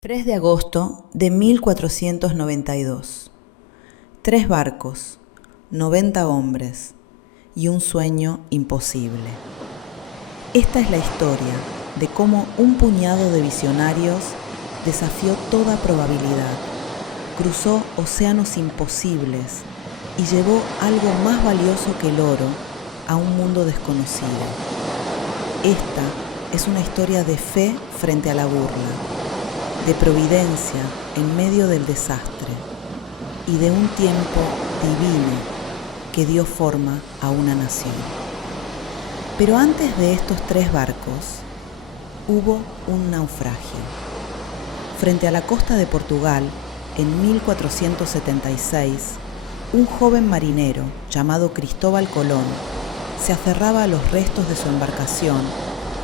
3 de agosto de 1492. 3 barcos, 90 hombres y un sueño imposible. Esta es la historia de cómo un puñado de visionarios desafió toda probabilidad, cruzó océanos imposibles y llevó algo más valioso que el oro a un mundo desconocido. Esta es una historia de fe frente a la burla, de providencia en medio del desastre y de un tiempo divino que dio forma a una nación. Pero antes de estos 3 barcos, hubo un naufragio. Frente a la costa de Portugal, en 1476, un joven marinero llamado Cristóbal Colón se aferraba a los restos de su embarcación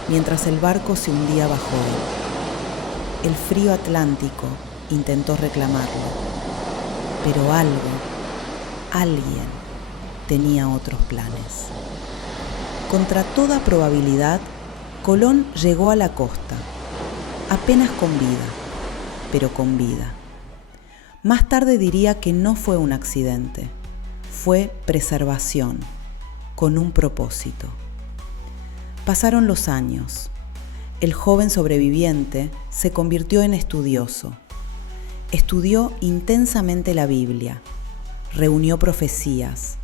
mientras el barco se hundía bajo él. El frío Atlántico intentó reclamarlo, pero alguien tenía otros planes. Contra toda probabilidad, Colón llegó a la costa, apenas con vida, pero con vida. Más tarde diría que no fue un accidente, fue preservación, con un propósito. Pasaron los años. El joven sobreviviente se convirtió en estudioso. Estudió intensamente la Biblia, reunió profecías,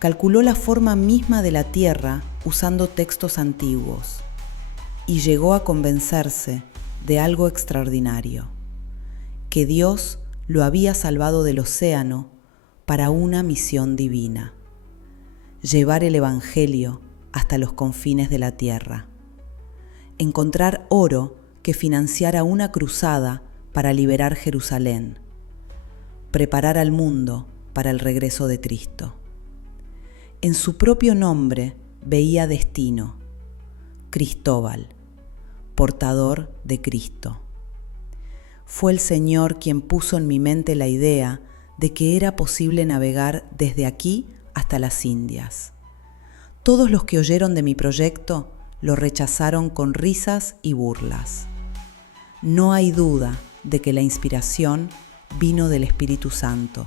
calculó la forma misma de la tierra usando textos antiguos y llegó a convencerse de algo extraordinario, que Dios lo había salvado del océano para una misión divina: llevar el Evangelio hasta los confines de la tierra. Encontrar oro que financiara una cruzada para liberar Jerusalén, preparar al mundo para el regreso de Cristo. En su propio nombre veía destino: Cristóbal, portador de Cristo. Fue el Señor quien puso en mi mente la idea de que era posible navegar desde aquí hasta las Indias. Todos los que oyeron de mi proyecto lo rechazaron con risas y burlas. No hay duda de que la inspiración vino del Espíritu Santo,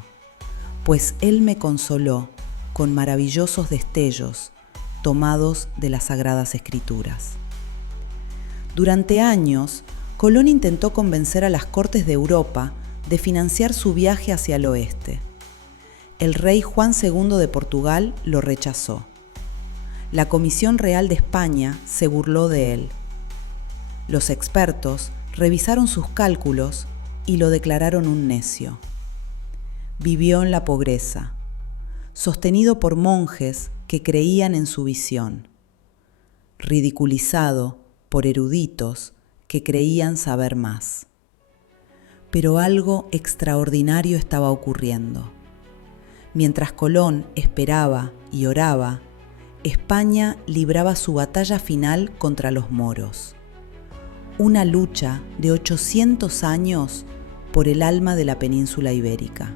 pues Él me consoló con maravillosos destellos tomados de las Sagradas Escrituras. Durante años, Colón intentó convencer a las cortes de Europa de financiar su viaje hacia el oeste. El rey Juan II de Portugal lo rechazó. La Comisión Real de España se burló de él. Los expertos revisaron sus cálculos y lo declararon un necio. Vivió en la pobreza, sostenido por monjes que creían en su visión, ridiculizado por eruditos que creían saber más. Pero algo extraordinario estaba ocurriendo. Mientras Colón esperaba y oraba, España libraba su batalla final contra los moros. Una lucha de 800 años por el alma de la península ibérica.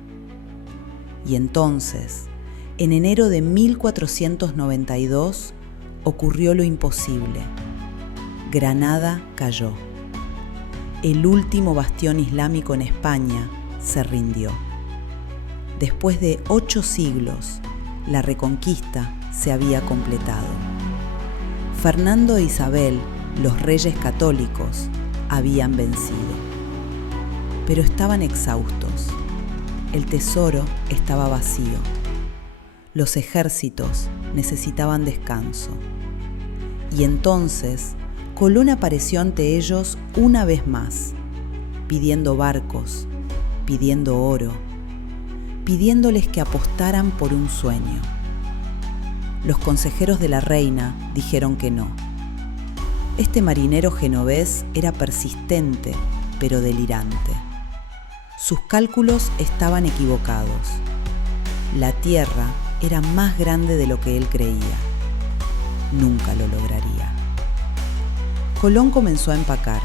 Y entonces, en enero de 1492, ocurrió lo imposible. Granada cayó. El último bastión islámico en España se rindió. Después de 8 siglos, la reconquista se había completado. Fernando e Isabel, los reyes católicos, habían vencido. Pero estaban exhaustos. El tesoro estaba vacío. Los ejércitos necesitaban descanso. Y entonces, Colón apareció ante ellos una vez más, pidiendo barcos, pidiendo oro, pidiéndoles que apostaran por un sueño. Los consejeros de la reina dijeron que no. Este marinero genovés era persistente, pero delirante. Sus cálculos estaban equivocados. La tierra era más grande de lo que él creía. Nunca lo lograría. Colón comenzó a empacar.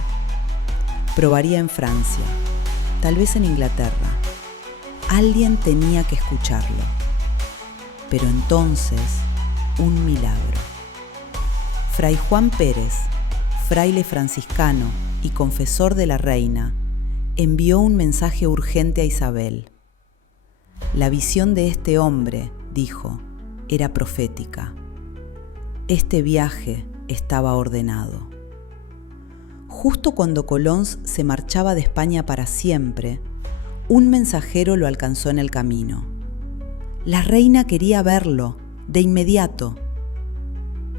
Probaría en Francia, tal vez en Inglaterra. Alguien tenía que escucharlo. Pero entonces, un milagro. Fray Juan Pérez, fraile franciscano y confesor de la reina, envió un mensaje urgente a Isabel. La visión de este hombre, dijo, era profética. Este viaje estaba ordenado. Justo cuando Colón se marchaba de España para siempre, un mensajero lo alcanzó en el camino. La reina quería verlo, de inmediato.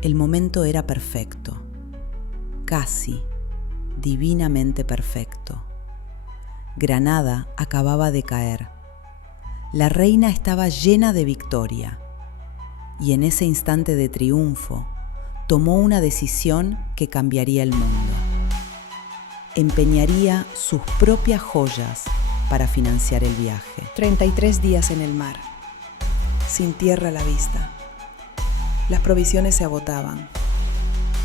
El momento era perfecto, casi divinamente perfecto. Granada acababa de caer. La reina estaba llena de victoria y en ese instante de triunfo tomó una decisión que cambiaría el mundo. Empeñaría sus propias joyas para financiar el viaje. 33 días en el mar, sin tierra a la vista. Las provisiones se agotaban.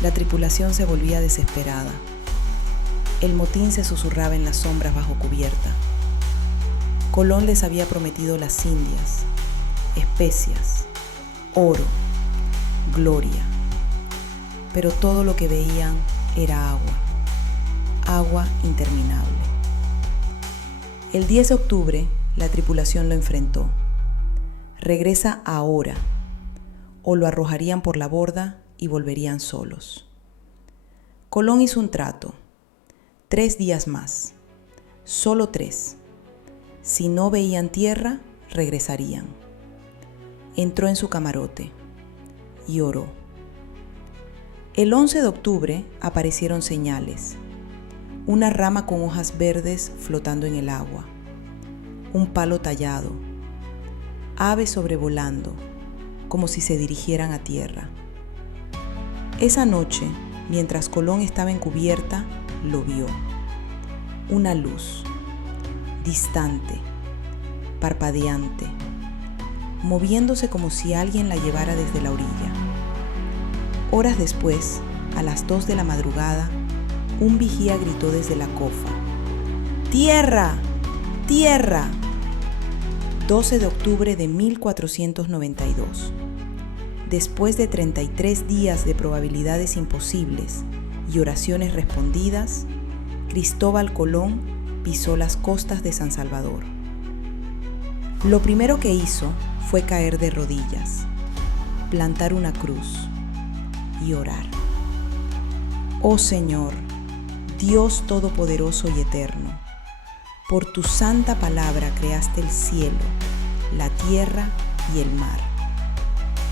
La tripulación se volvía desesperada. El motín se susurraba en las sombras bajo cubierta. Colón les había prometido las Indias, especias, oro, gloria. Pero todo lo que veían era agua, agua interminable. El 10 de octubre, la tripulación lo enfrentó. Regresa ahora, o lo arrojarían por la borda y volverían solos. Colón hizo un trato. 3 días más, solo 3. Si no veían tierra, regresarían. Entró en su camarote y oró. El 11 de octubre aparecieron señales. Una rama con hojas verdes flotando en el agua, un palo tallado, aves sobrevolando, como si se dirigieran a tierra. Esa noche, mientras Colón estaba en cubierta, lo vio. Una luz, distante, parpadeante, moviéndose como si alguien la llevara desde la orilla. Horas después, a las 2 de la madrugada, un vigía gritó desde la cofa: ¡Tierra! ¡Tierra! 12 de octubre de 1492. Después de 33 días de probabilidades imposibles y oraciones respondidas, Cristóbal Colón pisó las costas de San Salvador. Lo primero que hizo fue caer de rodillas, plantar una cruz y orar. Oh Señor, Dios Todopoderoso y Eterno, por tu santa palabra creaste el cielo, la tierra y el mar.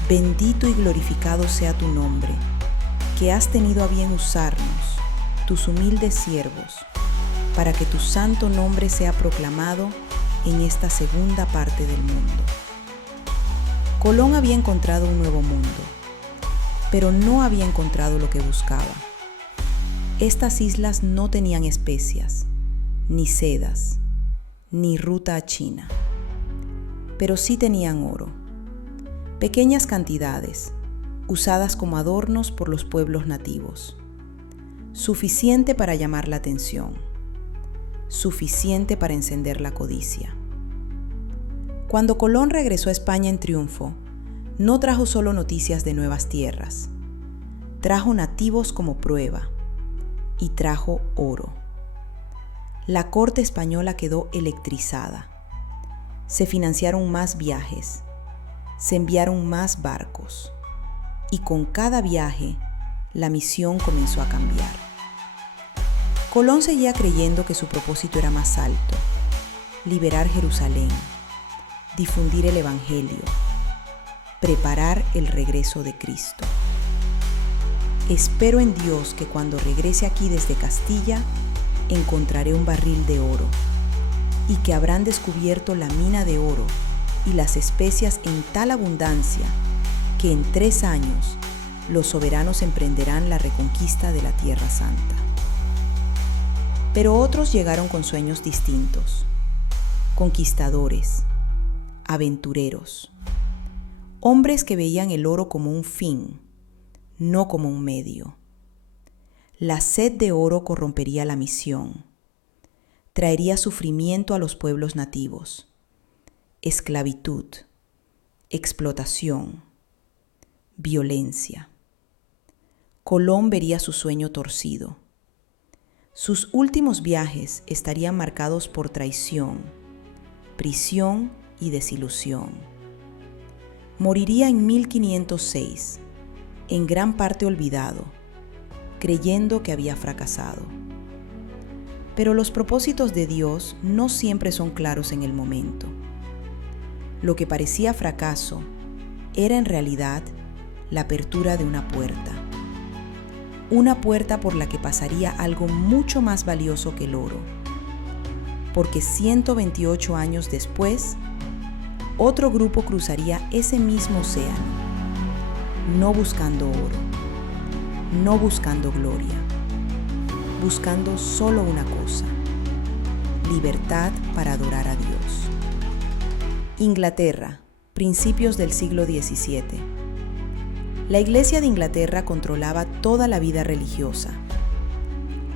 Bendito y glorificado sea tu nombre, que has tenido a bien usarnos, tus humildes siervos, para que tu santo nombre sea proclamado en esta segunda parte del mundo. Colón había encontrado un nuevo mundo, pero no había encontrado lo que buscaba. Estas islas no tenían especias, ni sedas, ni ruta a China, pero sí tenían oro, pequeñas cantidades, usadas como adornos por los pueblos nativos, suficiente para llamar la atención, suficiente para encender la codicia. Cuando Colón regresó a España en triunfo, no trajo solo noticias de nuevas tierras, trajo nativos como prueba y trajo oro. La corte española quedó electrizada. Se financiaron más viajes, se enviaron más barcos y con cada viaje la misión comenzó a cambiar. Colón seguía creyendo que su propósito era más alto: liberar Jerusalén, difundir el Evangelio, preparar el regreso de Cristo. Espero en Dios que cuando regrese aquí desde Castilla encontraré un barril de oro y que habrán descubierto la mina de oro y las especias en tal abundancia que en 3 años los soberanos emprenderán la reconquista de la Tierra Santa. Pero otros llegaron con sueños distintos, conquistadores, aventureros, hombres que veían el oro como un fin, no como un medio. La sed de oro corrompería la misión, traería sufrimiento a los pueblos nativos, esclavitud, explotación, violencia. Colón vería su sueño torcido. Sus últimos viajes estarían marcados por traición, prisión y desilusión. Moriría en 1506, en gran parte olvidado, creyendo que había fracasado. Pero los propósitos de Dios no siempre son claros en el momento. Lo que parecía fracaso era en realidad la apertura de una puerta por la que pasaría algo mucho más valioso que el oro, porque 128 años después, otro grupo cruzaría ese mismo océano, no buscando oro, no buscando gloria, buscando solo una cosa: libertad para adorar a Dios. Inglaterra, principios del siglo XVII. La Iglesia de Inglaterra controlaba toda la vida religiosa.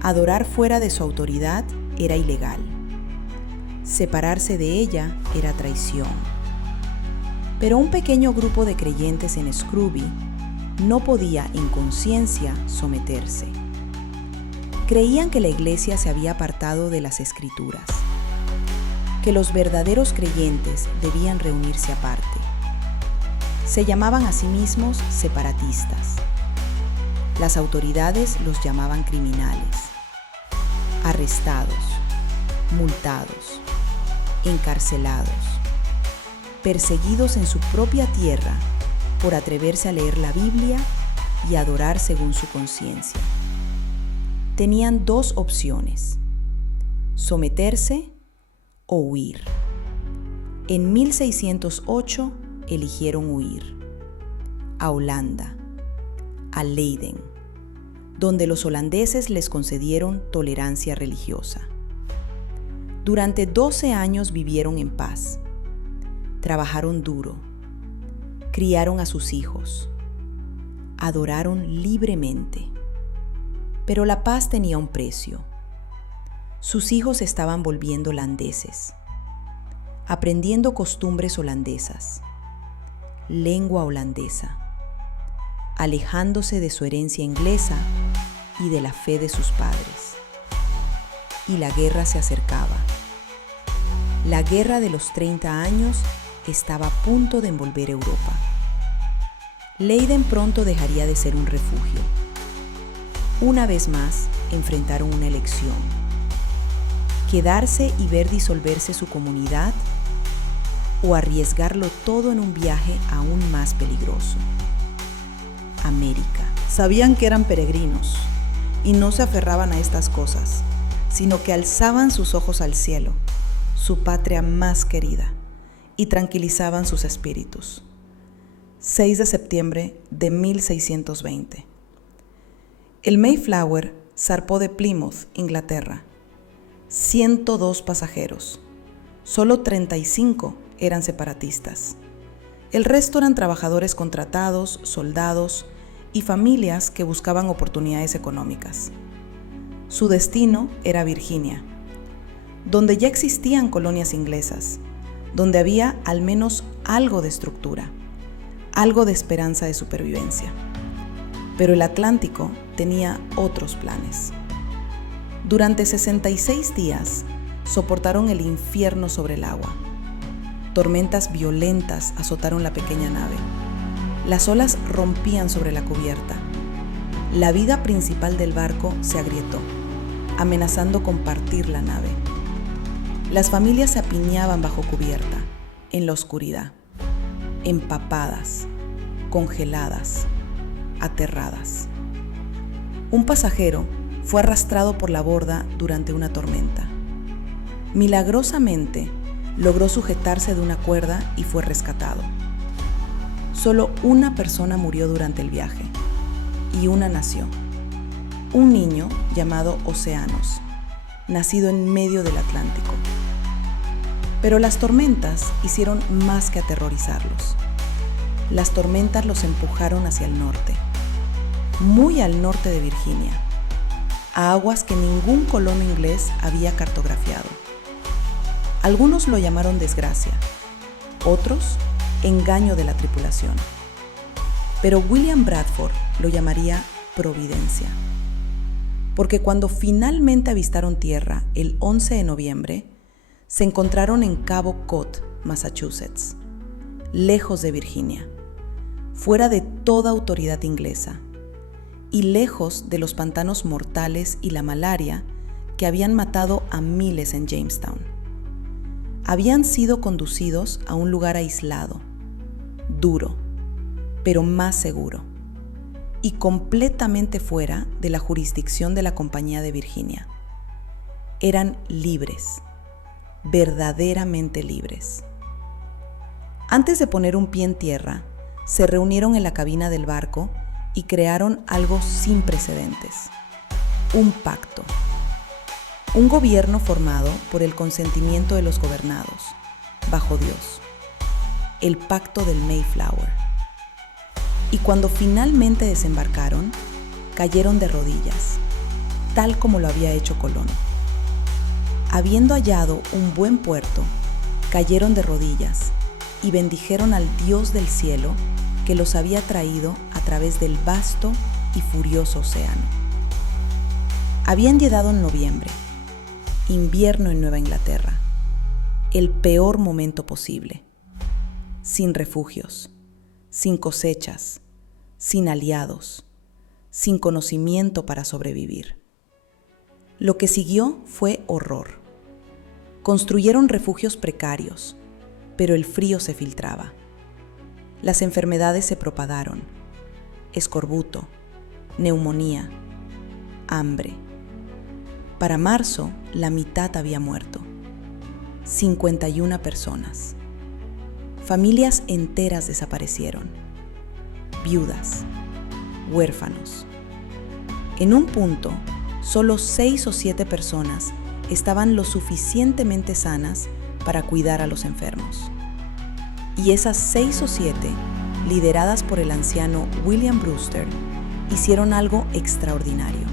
Adorar fuera de su autoridad era ilegal. Separarse de ella era traición. Pero un pequeño grupo de creyentes en Scrooby no podía, en conciencia, someterse. Creían que la Iglesia se había apartado de las Escrituras, que los verdaderos creyentes debían reunirse aparte. Se llamaban a sí mismos separatistas. Las autoridades los llamaban criminales. Arrestados, multados, encarcelados, perseguidos en su propia tierra por atreverse a leer la Biblia y adorar según su conciencia. Tenían dos opciones: someterse o huir. En 1608 eligieron huir a Holanda, a Leiden, donde los holandeses les concedieron tolerancia religiosa. Durante 12 años vivieron en paz, trabajaron duro, criaron a sus hijos, adoraron libremente. Pero la paz tenía un precio. Sus hijos estaban volviendo holandeses, aprendiendo costumbres holandesas, lengua holandesa, alejándose de su herencia inglesa y de la fe de sus padres. Y la guerra se acercaba. La guerra de los 30 años estaba a punto de envolver Europa. Leiden pronto dejaría de ser un refugio. Una vez más enfrentaron una elección: quedarse y ver disolverse su comunidad, o arriesgarlo todo en un viaje aún más peligroso. América. Sabían que eran peregrinos y no se aferraban a estas cosas, sino que alzaban sus ojos al cielo, su patria más querida, y tranquilizaban sus espíritus. 6 de septiembre de 1620. El Mayflower zarpó de Plymouth, Inglaterra. 102 pasajeros. Solo 35 eran separatistas. El resto eran trabajadores contratados, soldados y familias que buscaban oportunidades económicas. Su destino era Virginia, donde ya existían colonias inglesas, donde había al menos algo de estructura, algo de esperanza de supervivencia. Pero el Atlántico tenía otros planes. Durante 66 días soportaron el infierno sobre el agua. Tormentas violentas azotaron la pequeña nave. Las olas rompían sobre la cubierta. La viga principal del barco se agrietó, amenazando con partir la nave. Las familias se apiñaban bajo cubierta, en la oscuridad, empapadas, congeladas, aterradas. Un pasajero fue arrastrado por la borda durante una tormenta. Milagrosamente, logró sujetarse de una cuerda y fue rescatado. Solo una persona murió durante el viaje, y una nació. Un niño llamado Oceanos, nacido en medio del Atlántico. Pero las tormentas hicieron más que aterrorizarlos. Las tormentas los empujaron hacia el norte, muy al norte de Virginia, a aguas que ningún colono inglés había cartografiado. Algunos lo llamaron desgracia, otros engaño de la tripulación. Pero William Bradford lo llamaría providencia. porque cuando finalmente avistaron tierra el 11 de noviembre, se encontraron en Cabo Cod, Massachusetts, lejos de Virginia, fuera de toda autoridad inglesa y lejos de los pantanos mortales y la malaria que habían matado a miles en Jamestown. Habían sido conducidos a un lugar aislado, duro, pero más seguro, y completamente fuera de la jurisdicción de la Compañía de Virginia. Eran libres, verdaderamente libres. Antes de poner un pie en tierra, se reunieron en la cabina del barco y crearon algo sin precedentes: un pacto. Un gobierno formado por el consentimiento de los gobernados, bajo Dios. El pacto del Mayflower. Y cuando finalmente desembarcaron, cayeron de rodillas, tal como lo había hecho Colón. Habiendo hallado un buen puerto, cayeron de rodillas y bendijeron al Dios del cielo que los había traído a través del vasto y furioso océano. Habían llegado en noviembre, invierno en Nueva Inglaterra, el peor momento posible, sin refugios, sin cosechas, sin aliados, sin conocimiento para sobrevivir. Lo que siguió fue horror. Construyeron refugios precarios, pero el frío se filtraba. Las enfermedades se propagaron: escorbuto, neumonía, hambre. Para marzo, la mitad había muerto. 51 personas. Familias enteras desaparecieron. Viudas, huérfanos. En un punto, solo 6 o 7 personas estaban lo suficientemente sanas para cuidar a los enfermos. Y esas 6 o 7, lideradas por el anciano William Brewster, hicieron algo extraordinario.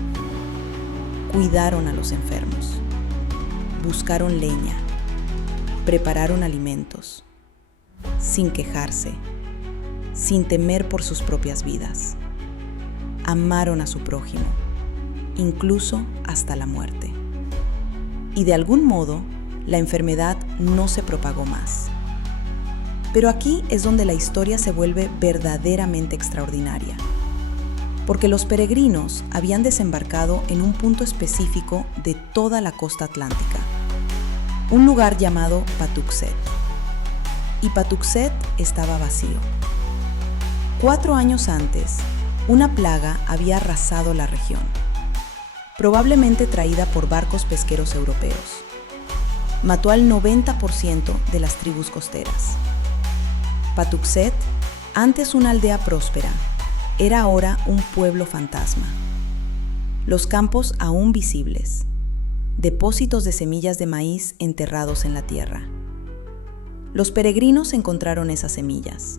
Cuidaron a los enfermos, buscaron leña, prepararon alimentos, sin quejarse, sin temer por sus propias vidas. Amaron a su prójimo, incluso hasta la muerte. Y de algún modo, la enfermedad no se propagó más. Pero aquí es donde la historia se vuelve verdaderamente extraordinaria, porque los peregrinos habían desembarcado en un punto específico de toda la costa atlántica, un lugar llamado Patuxet. Y Patuxet estaba vacío. 4 años antes, una plaga había arrasado la región, probablemente traída por barcos pesqueros europeos. Mató al 90% de las tribus costeras. Patuxet, antes una aldea próspera, era ahora un pueblo fantasma. Los campos aún visibles, depósitos de semillas de maíz enterrados en la tierra. Los peregrinos encontraron esas semillas,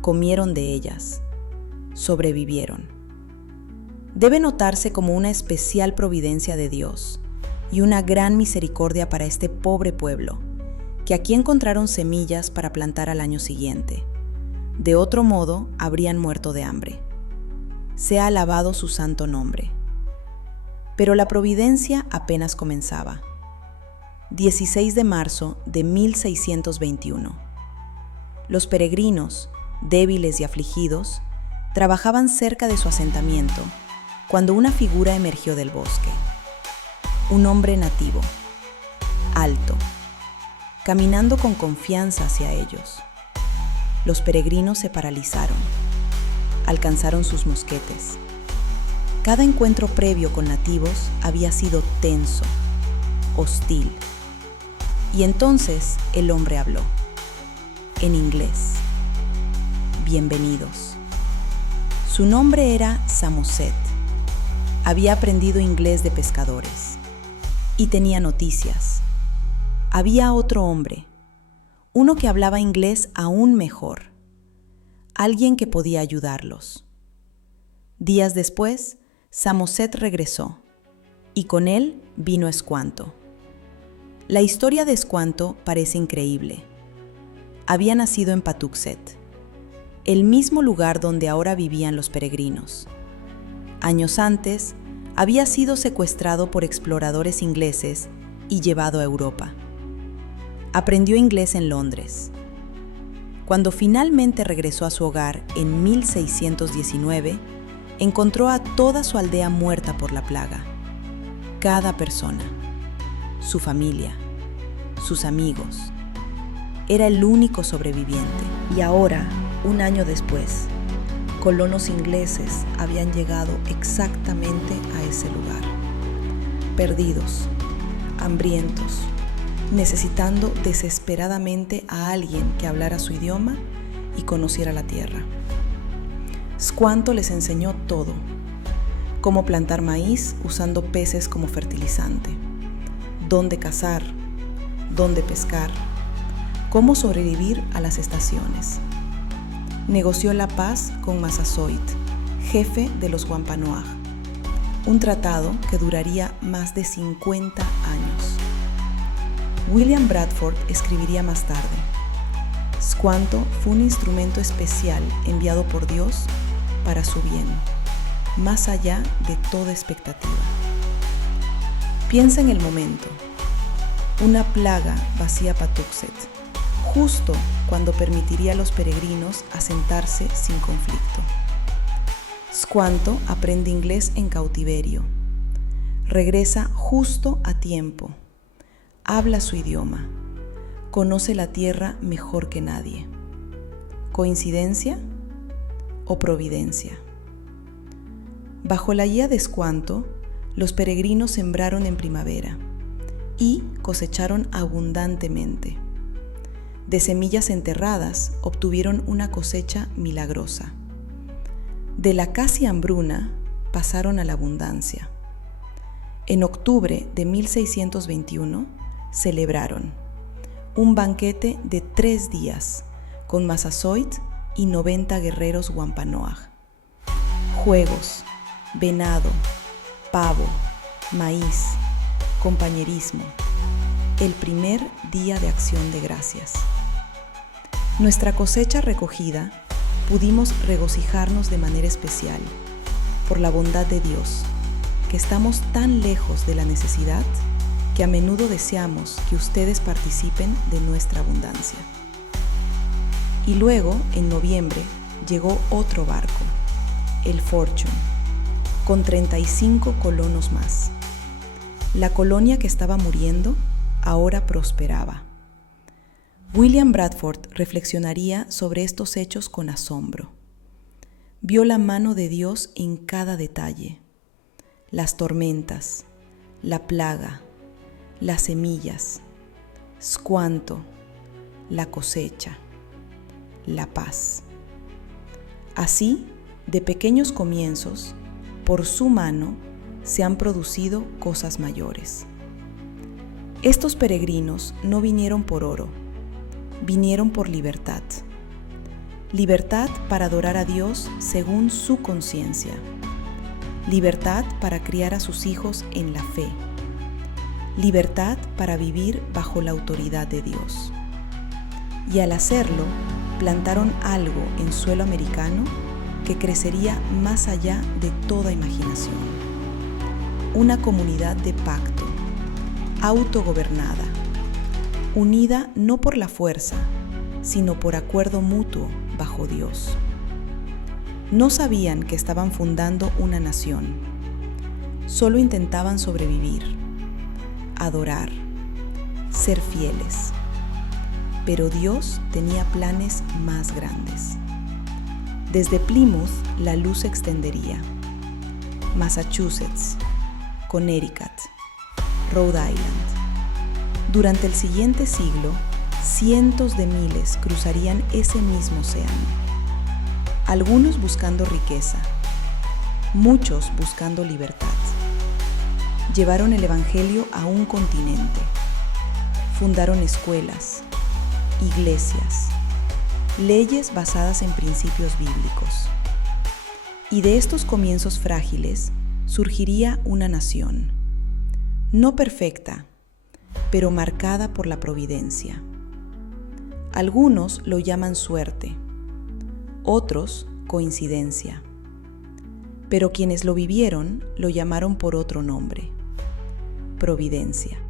comieron de ellas, sobrevivieron. Debe notarse como una especial providencia de Dios y una gran misericordia para este pobre pueblo, que aquí encontraron semillas para plantar al año siguiente. De otro modo, habrían muerto de hambre. Sea alabado su santo nombre. Pero la providencia apenas comenzaba. 16 de marzo de 1621. Los peregrinos, débiles y afligidos, trabajaban cerca de su asentamiento cuando una figura emergió del bosque. Un hombre nativo, alto, caminando con confianza hacia ellos. Los peregrinos se paralizaron, alcanzaron sus mosquetes. Cada encuentro previo con nativos había sido tenso, hostil. Y entonces el hombre habló, en inglés. Bienvenidos. Su nombre era Samoset. Había aprendido inglés de pescadores y tenía noticias. Había otro hombre, uno que hablaba inglés aún mejor, alguien que podía ayudarlos. Días después, Samoset regresó, y con él vino Escuanto. La historia de Escuanto parece increíble. Había nacido en Patuxet, el mismo lugar donde ahora vivían los peregrinos. Años antes, había sido secuestrado por exploradores ingleses y llevado a Europa. Aprendió inglés en Londres. Cuando finalmente regresó a su hogar en 1619, encontró a toda su aldea muerta por la plaga. Cada persona, su familia, sus amigos. Era el único sobreviviente. Y ahora, un año después, colonos ingleses habían llegado exactamente a ese lugar. Perdidos, hambrientos, necesitando desesperadamente a alguien que hablara su idioma y conociera la tierra. Squanto les enseñó todo: cómo plantar maíz usando peces como fertilizante, dónde cazar, dónde pescar, cómo sobrevivir a las estaciones. Negoció la paz con Massasoit, jefe de los Wampanoag, un tratado que duraría más de 50 años. William Bradford escribiría más tarde: Squanto fue un instrumento especial enviado por Dios para su bien, más allá de toda expectativa. Piensa en el momento. Una plaga vacía Patuxet, justo cuando permitiría a los peregrinos asentarse sin conflicto. Squanto aprende inglés en cautiverio. Regresa justo a tiempo. Habla su idioma. Conoce la tierra mejor que nadie. ¿Coincidencia o providencia? Bajo la guía de Squanto, los peregrinos sembraron en primavera y cosecharon abundantemente. De semillas enterradas obtuvieron una cosecha milagrosa. De la casi hambruna pasaron a la abundancia. En octubre de 1621 celebraron un banquete de 3 días con Massasoit y 90 guerreros Wampanoag. Juegos, venado, pavo, maíz, compañerismo. El primer día de acción de gracias. Nuestra cosecha recogida, pudimos regocijarnos de manera especial por la bondad de Dios, que estamos tan lejos de la necesidad que a menudo deseamos que ustedes participen de nuestra abundancia. Y luego, en noviembre, llegó otro barco, el Fortune, con 35 colonos más. La colonia que estaba muriendo ahora prosperaba. William Bradford reflexionaría sobre estos hechos con asombro. Vio la mano de Dios en cada detalle: las tormentas, la plaga, las semillas, Squanto, la cosecha, la paz. Así, de pequeños comienzos, por su mano, se han producido cosas mayores. Estos peregrinos no vinieron por oro, vinieron por libertad. Libertad para adorar a Dios según su conciencia. Libertad para criar a sus hijos en la fe. Libertad para vivir bajo la autoridad de Dios. Y al hacerlo, plantaron algo en suelo americano que crecería más allá de toda imaginación. Una comunidad de pacto, autogobernada, unida no por la fuerza, sino por acuerdo mutuo bajo Dios. No sabían que estaban fundando una nación. Solo intentaban sobrevivir, adorar, ser fieles. Pero Dios tenía planes más grandes. Desde Plymouth la luz se extendería. Massachusetts, Connecticut, Rhode Island. Durante el siguiente siglo, cientos de miles cruzarían ese mismo océano. Algunos buscando riqueza, muchos buscando libertad. Llevaron el evangelio a un continente. Fundaron escuelas, iglesias, leyes basadas en principios bíblicos. Y de estos comienzos frágiles surgiría una nación, no perfecta, pero marcada por la providencia. Algunos lo llaman suerte, otros coincidencia. pero quienes lo vivieron lo llamaron por otro nombre: Providencia.